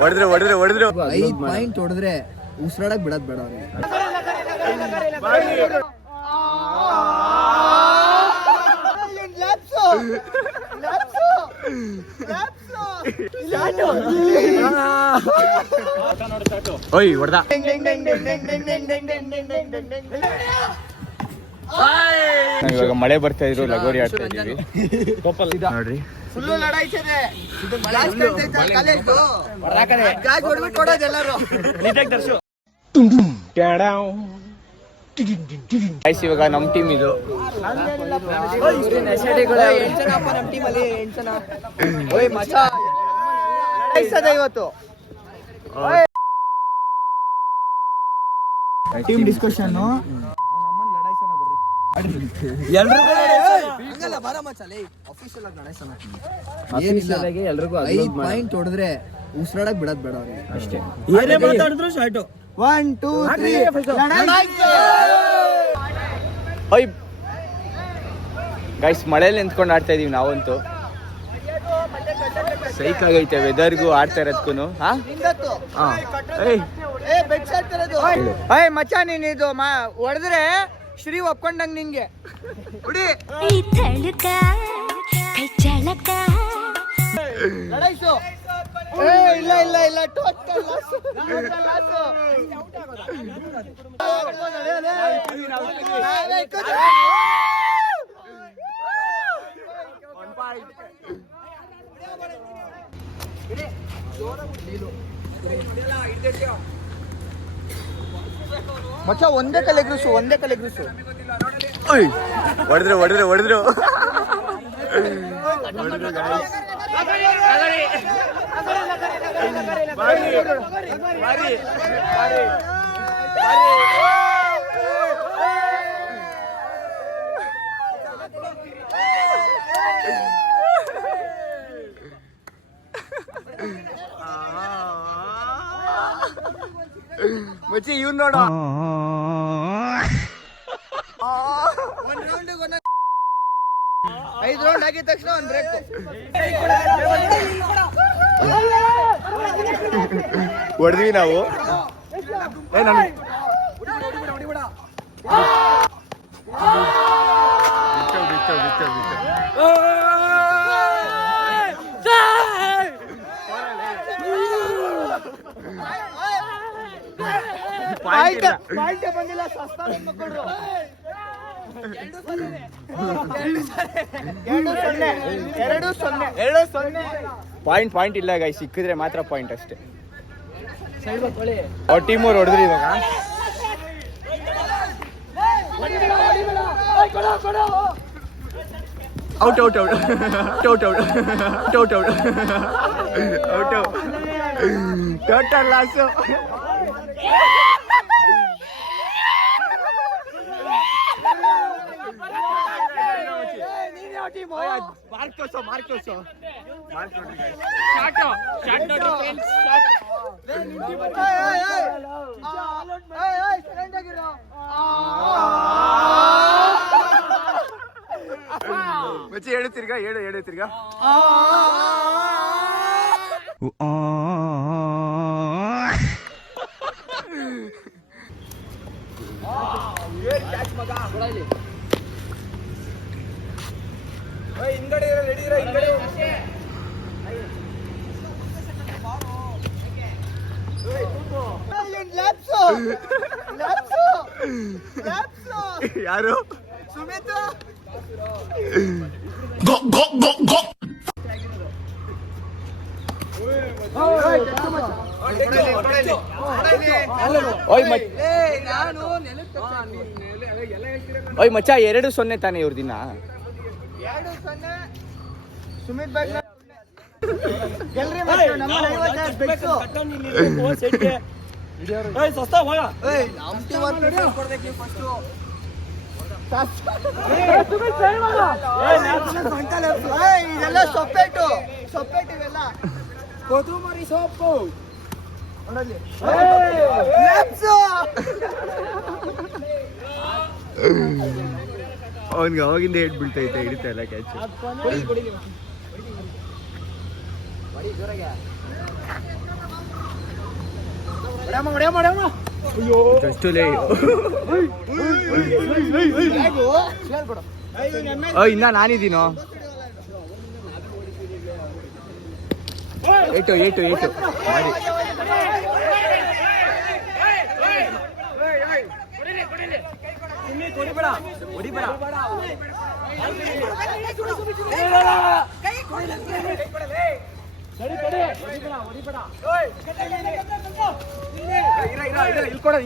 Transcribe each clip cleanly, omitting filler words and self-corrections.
ಹೊಡೆದ್ರು 5 ಪಾಯಿಂಟ್ ಹೊಡೆದ್ರೆ ಉಸಿರಾಡಕ್ ಬಿಡೋದ್ ಬೇಡ ಅವ್ರಿಗೆ. ಹೊಡೆದ ಇವಾಗ ಮಳೆ ಬರ್ತಾ ಇದ್ರು ಲಗೋರಿ ಆಡ್ತಾ ಇದೀವಿ ನೋಡ್ರಿ. ಇವಾಗ ನಮ್ ಟೀಮ್ ಇದು ಇವತ್ತು ಟೀಮ್ ಡಿಸ್ಕಷನ್ ಪಾಯಿಂಟ್ ಹೊಡೆದ್ರೆ ಉಸಿರಾಡಕ್ ಬಿಡೋದ್ ಬೇಡ ಅವ್ರಿಗೆ ಅಷ್ಟೇ. ಏನೇ ಮಾತಾಡಿದ್ರು ಶಾರ್ಟು. 1 2 3 ಗೈಸ್ ಮಳೆಯಲ್ಲಿ ನಿಂತ್ಕೊಂಡು ಆಡ್ತಾ ಇದೀವಿ ನಾವಂತೂ. ಸೈಕ್ ಆಗೈತೆ ವೆದರ್ಗೂ ಆಡ್ತಾ ಇರೋದಕ್ಕೂ. ಮಚ್ಚ ನೀನ್ ಇದು ಹೊಡೆದ್ರೆ ಶ್ರೀ ಒಪ್ಕೊಂಡಂಗ್ ನಿಂಗೆ ಹುಡಿ ಇಲ್ಲ ಟೋಟಲ್ ಮಚ್ಚ ಒಂದೇ ಕಲೆ ಗ್ರೂಸು ಹೊಡೆದ್ರು ಮಚ್ಚಿ ಇವ್ನು ನೋಡ 5 ರೌಂಡ್ ಆಗಿದ ತಕ್ಷಣ ಒಂದು ಬ್ರೇಕ್ ಹೊಡೆದ್ವಿ ನಾವು. ಬಂದಿಲ್ಲ ಪಾಯಿಂಟ್ ಇಲ್ಲ ಗೈ, ಸಿಕ್ಕಿದ್ರೆ ಮಾತ್ರ ಪಾಯಿಂಟ್ ಅಷ್ಟೇ. ಅವ್ರ ಟೀಮ್ ಅವ್ರು ಹೊಡೆದ್ರಿ ಇವಾಗ. Out total loss. ಹೇಳು ತಿರ್ಗಾ ಹಿಂಗಡೆ ರೆಡಿ ಯಾರು ಸುಮಿತ್ ಓಯ್ ಮಚ್ಚ 2-0 ತಾನೆ ಇವ್ರ ದಿನ. 2-0 ಸುಮಿತ್ ಇದೆಲ್ಲ ಸೊಪ್ಪೆಟ್ಟು ಇವೆಲ್ಲ ಕೊತ್ತಂಬರಿ ಸೊಪ್ಪು ಅವನ್ಗೆ ಅವಾಗಿಂದ ಹೇಟ್ ಬೀಳ್ತೈತೆ, ಹಿಡಿತಾ ಇಲ್ಲ ಕ್ಯಾಚ್. ಜಸ್ಟ್ ಲೇ ಇನ್ನ ನಾನಿದ್ದೀನೋ ಏಟು ಮಾಡಿ ಇಲ್ಕೊಡೋ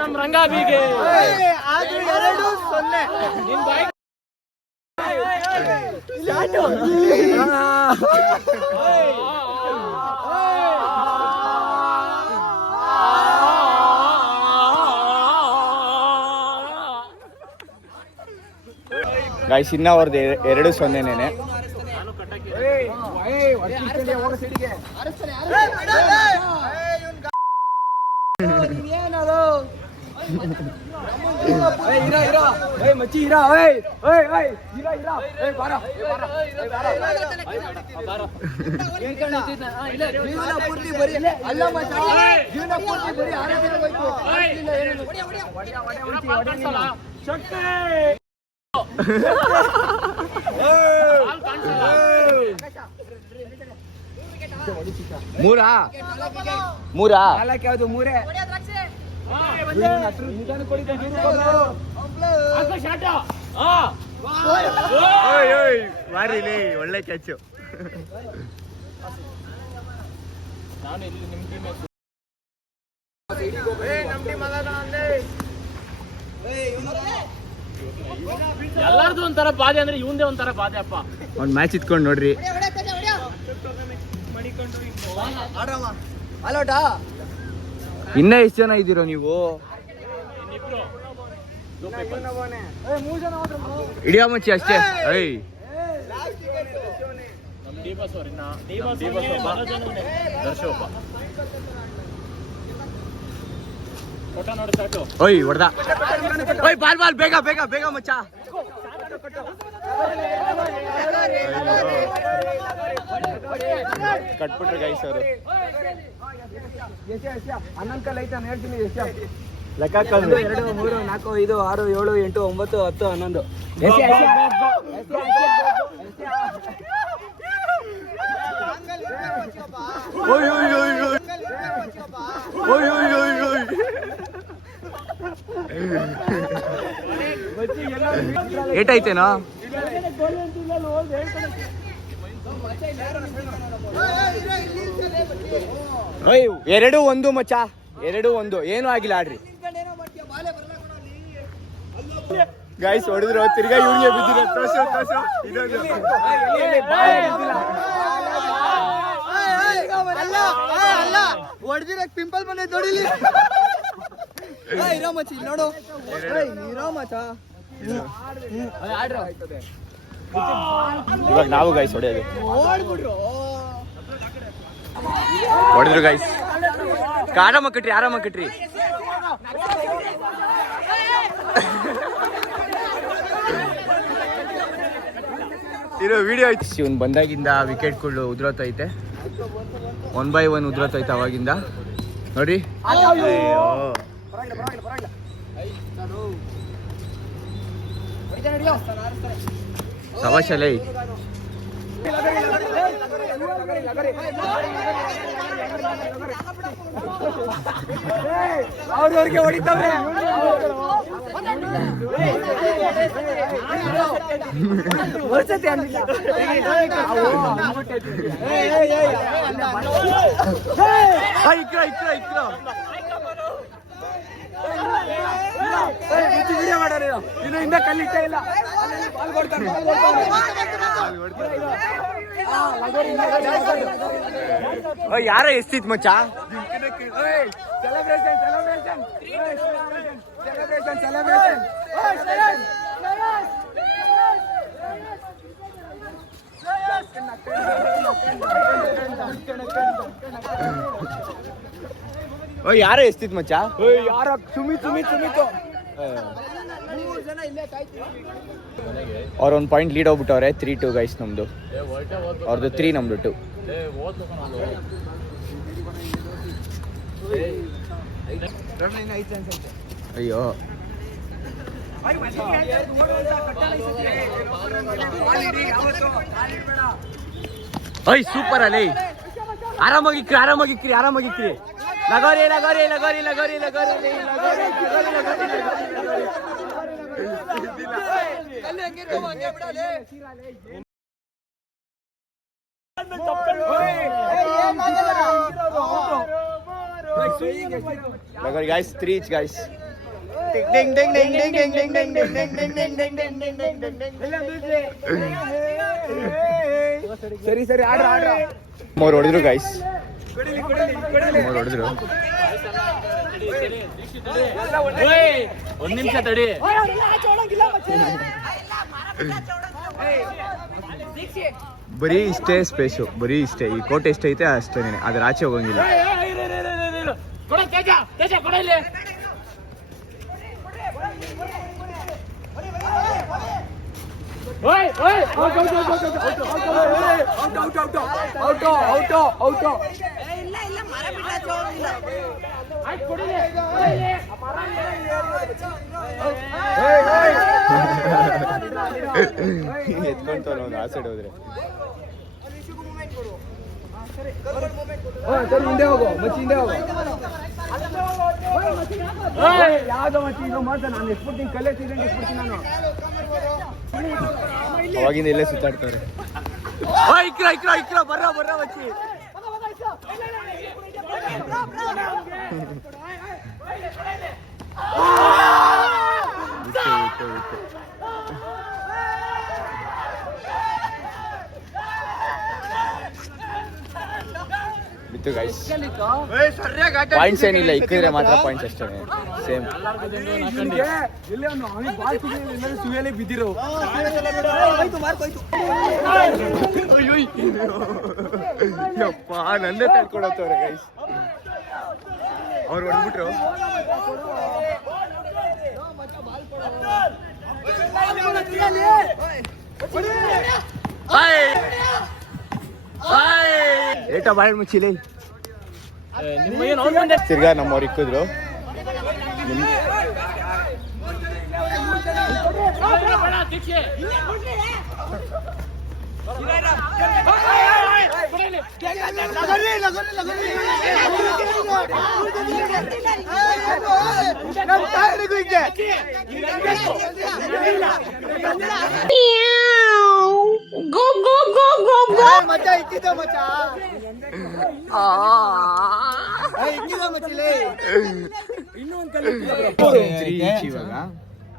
ನಮ್ ರಂಗ ಬೀಗೆ ಗಾಯ್ಸ್ ಇನ್ನ ಅವ್ರದ್ದು 2-0ನೇನೆ. ಮೂರಾ ಯಾವ್ದು ಮೂರೇ ಮಾರಿಲಿ ಒಳ್ಳೆ ಕ್ಯಾಚು. ಎಲ್ಲಾರ್ದು ಒಂಥರ ಬಾಧೆ ಅಂದ್ರೆ ಇವಂದೇ ಒಂಥರ ಬಾಧೆ ಅಪ್ಪ. ಒಂದ್ ಮ್ಯಾಚ್ ಇಟ್ಕೊಂಡು ನೋಡ್ರಿ. ಇನ್ನ ಎಷ್ಟು ಜನ ಇದ್ದೀರೋ ನೀವು? ಇಡಿಯಾ ಮಚ್ಚಿ ಅಷ್ಟೇ. ಓಯ್ ಹೊಡ್ದ. ಓಯ್ ಬಾಲ್ ಬೇಗ ಬೇಗ ಬೇಗ ಮಚ್ಚ. ಕಟ್ಬಿಟ್ರು ಗೈಸ್ ಅವರು. ಹನ್ನೊಂದು ಕಲ್ ಐತೆ ಹೇಳ್ತೀನಿ. ಎಷ್ಟು ಲೆಕ್ಕ 2, 3, 4, 5, 6, 7, 8, 9, 10, 11. ಏಟಾಯ್ತೇನೋ? 2-1 ಮಚ್ಚ. 2-1 ಏನೂ ಆಗಿಲ್ಲ ಆಡ್ರಿ. ಗೈಸ್ ಹೊಡೆದ್ರು ತಿರ್ಗಾ ಇವ್ನಿಗೆ ಬಿದ್ದಿದೆ. ಹೊಡೆದಿರಕ್ ಪಿಂಪಲ್ ಬಂದೆ ತೊಡಿಲಿ. ಇರೋ ಮಚ್ಚ ಇಲ್ಲಿ ನೋಡು. ಇರೋ ಮಚ್ಚ. ಇವಾಗ ನಾವು ಗೈಸ್ ಹೊಡೆಯೋದು. ಹೊಡೆದ್ರು ಗೈಸ್. ಆರಾಮ ಕಟ್ರಿ. ಇರೋ ವಿಡಿಯೋ ಐತಿ. ಇವ್ನು ಬಂದಾಗಿಂದ ವಿಕೆಟ್ಗಳು ಉದುರೋತೈತೆ. 1 by 1 ಉದುರೋತೈತೆ ಅವಾಗಿಂದ ನೋಡಿ. ಸವಾಶಲೈ ಅವ್ರವ್ರಿಗೆ ಹೊಡಿತಾವೆ. ಇನ್ನು ಹಿಂದೆ ಕಲ್ಲಿಟ್ಟ ಇಲ್ಲ. ಯಾರ ಎಷ್ಟಿತ್ ಮಚ್ಚ? ಓ ಯಾರೋ ಎಷ್ಟಿತ್ತು ಮಚ್ಚ ಯಾರ ಸುಮಿತ್ ಅವ್ರು ಒಂದು ಪಾಯಿಂಟ್ ಲೀಡ್ ಹೋಗ್ಬಿಟ್ಟವ್ರೆ 3-2 ಗೈಸ್ ನಮ್ದು ಅವ್ರದ್ದು 3 ನಮ್ದು 2 ಅಯ್ಯೋ ಅಯ್ಯ ಸೂಪರ್ ಅಲ್ಲೇ ಆರಾಮಾಗಿಕ್ರಿ ಲಗೋರಿ guys 3 each guys ding ding ding ding ding ding ding ding ding ding ding ding ding ding ding ding ding ಸರಿ ಆಡ್ರ ಮೂರು ಹೊಡೆದ್ರು guys ಮೂರು ಹೊಡೆದ್ರು ಒಂದ್ ನಿಮಿಷ ತಡಿ ಬರೀ ಇಷ್ಟೇ ಸ್ಪೇಸು ಬರೀ ಇಷ್ಟೇ ಈ ಕೋಟೆ ಎಷ್ಟೈತೆ ಅಷ್ಟೇನೆ ಅದ್ರ ಆಚೆ ಹೋಗಂಗಿಲ್ಲ ಎತ್ಕೊಂತವ್ರು ಒಂದು ಆ ಸೈಡ್ ಹೋದ್ರೆ ಹಿಂದೆ ಹೋಗು ಯಾವ್ದೋ ಮಚ್ಚಿ ಈಗ ಮಾಡ್ತಾನೆ ನಾನು ಎಸ್ಬಿಡ್ತೀನಿ ಕಲಿಸ್ತೀನಿ ನಾನು ಅವಾಗಿಂದ ಇಲ್ಲೇ ಸುತ್ತಾಡ್ತಾರೆ ಇಕ್ರ ಬರ್ರ ಮಚ್ಚಿ ಬಿತ್ತು ಗೈಸ್ ಪಾಯಿಂಟ್ಸ್ ಏನಿಲ್ಲ ಇಕ್ಕಿದ್ರೆ ಮಾತ್ರ ಪಾಯಿಂಟ್ಸ್ ಅಷ್ಟೇ ಸೇಮ್ ಬಿದ್ದಿರೋ ಯಪ್ಪ ನಂದೇ ತಡ್ಕೊಡತ್ತವ್ರೆ ಗೈಸ್ ಅವ್ರು ಹೊಡ್ಬಿಟ್ರು ಏಟ ಬಾಳ್ ಮುಚ್ಚಿಲಿ ತಿರ್ಗಾ ನಮ್ಮವ್ರು ಇಕ್ಕಿದ್ರು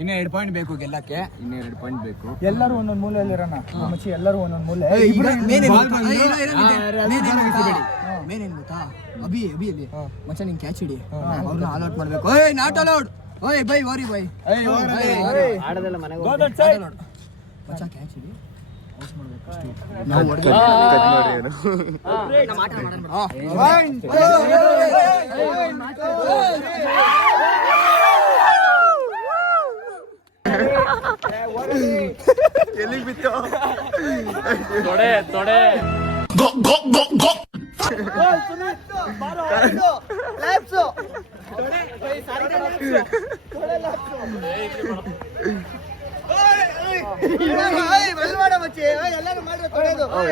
ಇನ್ನು 2 ಪಾಯಿಂಟ್ ಬೇಕು ಗೆಲ್ಲಕ್ಕೆ. ಇನ್ನೂ 2 ಪಾಯಿಂಟ್ ಬೇಕು. ಎಲ್ಲರೂ ಒಂದೊಂದು ಮೂಲೆಯಲ್ಲಿ ಇರೋಣ. ಮಚ್ಚಿ ಎಲ್ಲರೂ ಒಂದೊಂದು ಮೂಲೆ. ಮೇನೇನ್ ಗೊತ್ತಾ ಅಭಿ ಅಲ್ಲಿ ಮಚ್ಚ ನಿಂಗೆ ಕ್ಯಾಚ್ ಹಿಡಿ ಅವ್ರನ್ನ ಆಲ್ ಔಟ್ ಮಾಡ್ಬೇಕು. ಓಯ್ ನಾಟ್ ಆಲ್ ಔಟ್. ಓಯ್ ಬೈ ಓರಿ ಬೈ ಆಡದಲ್ಲ ಮನೆಗೆ ಮಚ್ಚ ಕ್ಯಾಚ್ ಹಿಡಿ ಔಟ್ ಮಾಡ್ಬೇಕು ಅಷ್ಟೇ. ನಾವು ಎಲ್ಲಿಗೆ ಬಿತ್ತು ತೊಡೆ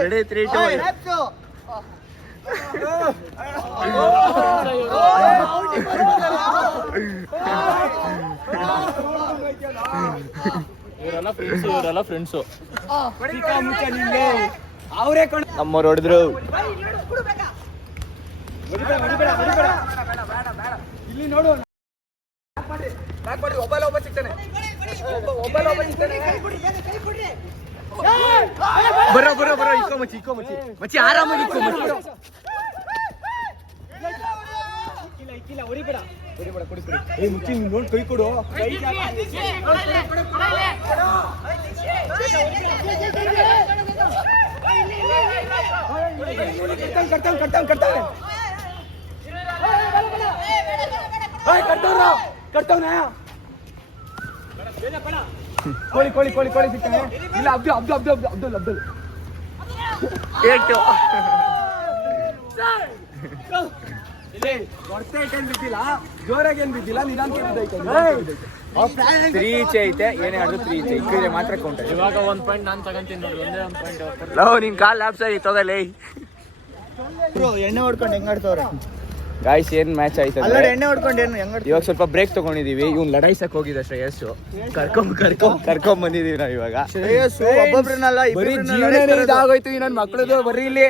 ರೆಡಿ 3-2 ಇವರೆಲ್ಲ ಫ್ರೆಂಡ್ಸು ಅವರೇ ನಮ್ಮವ್ರು ಹೊಡೆದ್ರು. ಇಲ್ಲಿ ನೋಡು ಒಬ್ಬ ಸಿಗ್ತಾನೆ. ಬರೋ ಇಕ್ಕೋ ಮಚ್ಚಿ ಆರಾಮಾಗಿ ಇಕ್ಕೋ ಮಚ್ಚಿ. ಏ ಮುಚ್ಚಿ ನೋಡಿ ಕೈ ಕೊಡು. ಕೋಳಿ ಸಿಗ್ತಾನೆ ಇಲ್ಲ. ಅಬ್ದುಲ್ ಏಟು ಹೊಟ್ಟೆಗೇನ್ ಬಿದ್ದಿಲ್ಲ, ಜೋರಾಗೇನ್ ಬಿದ್ದಿಲ್ಲ, ನಿಧಾನಕ್ಕೆ 3 ಈಚೆ ಐತೆ. ಏನೇ ಆದ್ರೂ 3 ಈಚೆ ಇಕ್ಕಿದ್ರೆ ಮಾತ್ರ ಕೌಂಟ್. ಇವಾಗ 1 ಪಾಯಿಂಟ್ ನಾನು ತಗೊಂತೀನಿ ನೋಡಿ. ಒಂದೇ 1 ಪಾಯಿಂಟ್. ಲವ್ ನಿನ್ ಕಾಲ್ ಲ್ಯಾಪ್ಸ್ ಆಗಿ ತಗೊಳ್ಳಿ. ಎಣ್ಣೆ ಹೊಡ್ಕೊಂಡು ಹೆಂಗ್ ಆಡ್ತವ್ರೆ ಗಾಯ್ಸ್, ಏನ್ ಮ್ಯಾಚ್ ಆಯ್ತು ಎಣ್ಣೆ ಹೊಡ್ಕೊಂಡು ಏನು ಹೆಂಗ್ ಇವಾಗ ಸ್ವಲ್ಪ ಬ್ರೇಕ್ ತಗೊಂಡಿದೀವಿ. ಇವ್ನು ಲಡಾಯಿಸಕ್ ಹೋಗಿದ್ದ ಶ್ರೇಯಸ್. ಕರ್ಕೊಂಡ್ ಬಂದಿದೀವಿ ನಾವ್ ಇವಾಗ. ಒಬ್ಬೊಬ್ರನ್ನಲ್ಲ ಬರೀ ಜೀವನನೇ ಇದಾಗೋಯ್ತು. ಈ ನನ್ ಮಕ್ಳದು ಬರೀ ಇಲ್ಲಿ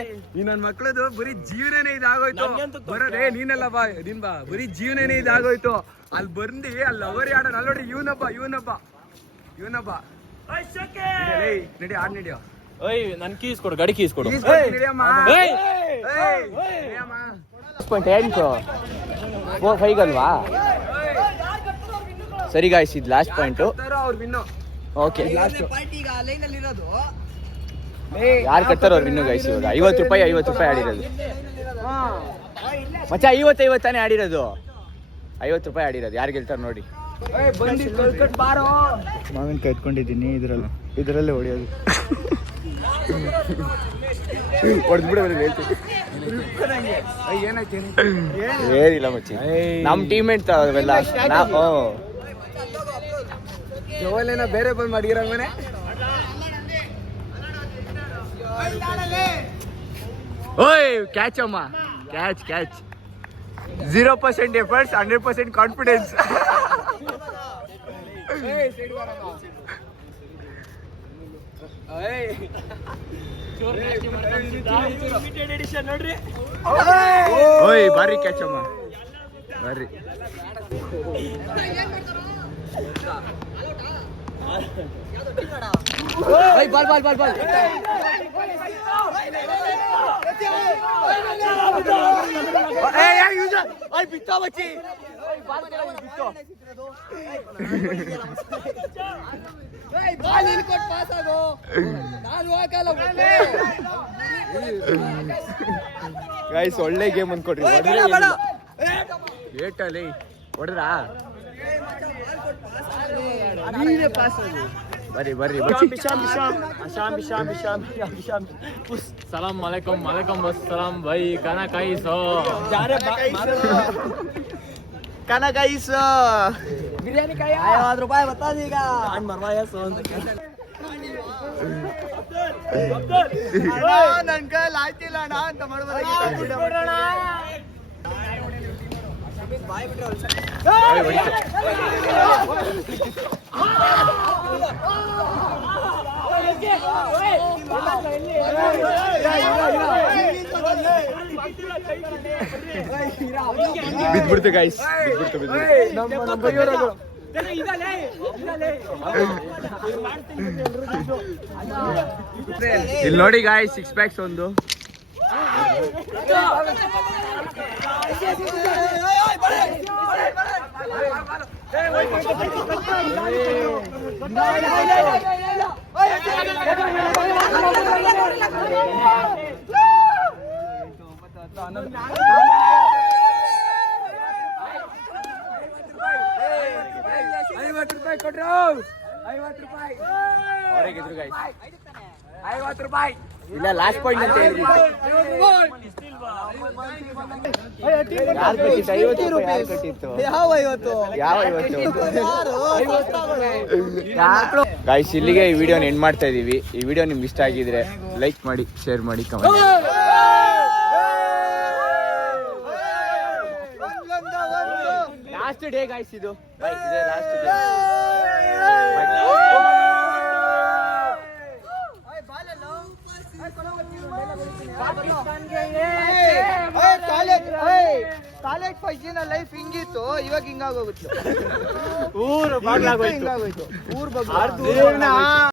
ಬರೀ ಜೀವನನೇ ಇದಾಗೋಯ್ತು. ಬರೋದೇ ನೀನೆಲ್ಲ ಬಾ ಬರೀ ಜೀವನನೇ ಇದಾಗೋಯ್ತು. ಅಲ್ಲಿ ಬಂದು ಅಲ್ಲಿ ಅವರಿ ಆಡೋಣ. ಅಲ್ಲಿ ನೋಡಿ ಇವನಪ್ಪ ನಡಿ ಆಡ್ ನಡಿಯೋ. ಓಯ್ ನನ್ ಕೀಸ್ ಕೊಡು, ಗಾಡಿ ಕೀಸ್ ಕೊಡು. ಫೈಗಲ್ವಾ? ಸರಿ ಗಾಯ್ಸ್, ಇದು ಲಾಸ್ಟ್ ಪಾಯಿಂಟು. ಓಕೆ, ಯಾರು ಕಟ್ತಾರೋ ಅವ್ರು ವಿನ್ನು ಗಾಯ್ಸ್. ಇವಾಗ 50 ರೂಪಾಯಿ ಆಡಿರೋದು ಮಚ್ಚ. 50 ತಾನೇ ಆಡಿರೋದು. 50 ರೂಪಾಯಿ ಆಡಿರೋದು. ಯಾರು ಗೆಲ್ತಾರ ನೋಡಿ. ಮಾವಿನಕಾಯಿ ಇಟ್ಕೊಂಡಿದ್ದೀನಿ. ಇದರಲ್ಲೇ ಹೊಡಿಯೋದು. ಏನಿಲ್ಲ ಮಚ್ಚಿ, ನಮ್ ಟೀಮೇಟ್ ಅವೆಲ್ಲ. ಜೋಲೇನ ಬೇರೆ ಬಂದ್ ಮಾಡಿರೋ ಮನೆ. ಓಯ್ ಕ್ಯಾಚ್ ಅಮ್ಮ, ಕ್ಯಾಚ್. 0% efforts, 100% confidence. ಓಯ್ ಬಾರಿ ಕ್ಯಾಚ್ ಅಮ್ಮ, ಬಾರಿ. ಬಾಲ್ ಬಿತ್ತೋ ಬಚ್ಚಿ. ಗೈಸ್, ಒಳ್ಳೆ ಗೇಮ್ ಅನ್ಕೊಡ್ರಿ. ಏಟಲ್ಲಿ ಹೊಡೆದ್ರಾ? ಬರ್ರಿ. ಸಲಾಂ ಅಲೈಕುಂ ಸಲಾಂ ಭಾಯಿ. ಖಾನಾ ಖಾಯಿಸೋ. ಬಿರಿಯಾನಿ ಕಾಯ 50 ರೂಪಾಯಿ ಬತ್ತಾದೀಗ. ನನ್ ಕೈಲಿ ಆಯ್ತಿಲ್ಲ ಅಣ್ಣ ಅಂತ ಬಿದ್ಬಿಡ್ತು ಗೈಸ್, ಇಲ್ಲಿ ನೋಡಿ ಗಾಯ್ಸ್, 6 ಪ್ಯಾಕ್ಸ್ ಒಂದು. ₹50 ಇಲ್ಲ, ಲಾಸ್ಟ್ ಪಾಯಿಂಟ್ ಅಂತ ಹೇಳಿದ್ವಿ. ಗಾಯ್ಸ್, ಇಲ್ಲಿಗೆ ಈ ವಿಡಿಯೋನ ಎಂಡ್ ಮಾಡ್ತಾ ಇದೀವಿ. ಈ ವಿಡಿಯೋ ನಿಮ್ಗೆ ಇಷ್ಟ ಆಗಿದ್ರೆ ಲೈಕ್ ಮಾಡಿ, ಶೇರ್ ಮಾಡಿ, ಕಮೆಂಟ್. ಲಾಸ್ಟ್ ಡೇ ಗಾಯ್ಸ್, ಇದು last day. College first life ಹಿಂಗಿತ್ತು, ಇವಾಗ ಹಿಂಗಾಗೋಗುತ್ತೆ. ಊರು ಬಾಗ್ಲಾಗೋಯ್ತು. ಊರ್ ಬಗ್ಗೆ